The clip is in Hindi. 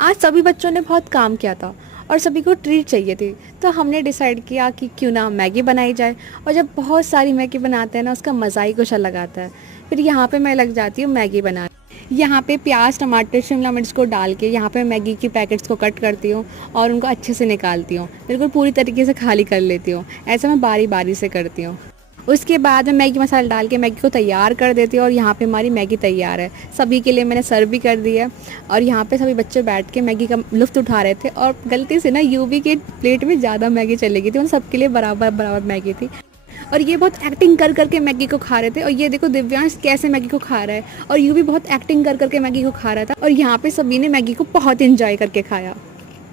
आज सभी बच्चों ने बहुत काम किया था और सभी को ट्रीट चाहिए थी। तो हमने डिसाइड किया कि क्यों ना मैगी बनाई जाए। और जब बहुत सारी मैगी बनाते हैं ना, उसका मज़ा ही कुछ अलग आता है। फिर यहाँ पे मैं लग जाती हूँ मैगी बनाने। यहाँ पे प्याज, टमाटर, शिमला मिर्च को डाल के यहाँ पे मैगी की पैकेट्स को कट करती हूँ और उनको अच्छे से निकालती हूँ, बिल्कुल पूरी तरीके से खाली कर लेती हूँ। ऐसा मैं बारी बारी से करती हूँ। उसके बाद मैं मैगी मसाला डाल के मैगी को तैयार कर देती हूँ और यहाँ पे हमारी मैगी तैयार है। सभी के लिए मैंने सर्व भी कर दी है। और यहाँ पे सभी बच्चे बैठ के मैगी का लुत्फ़ उठा रहे थे और गलती से ना यूवी के प्लेट में ज़्यादा मैगी चली गई थी। उन सबके लिए बराबर बराबर मैगी थी। और ये बहुत एक्टिंग कर करके मैगी को खा रहे थे। और ये देखो दिव्यांश कैसे मैगी को खा रहा है, और यूवी बहुत एक्टिंग कर करके मैगी को खा रहा था। और यहाँ पे सभी ने मैगी को बहुत इंजॉय करके खाया।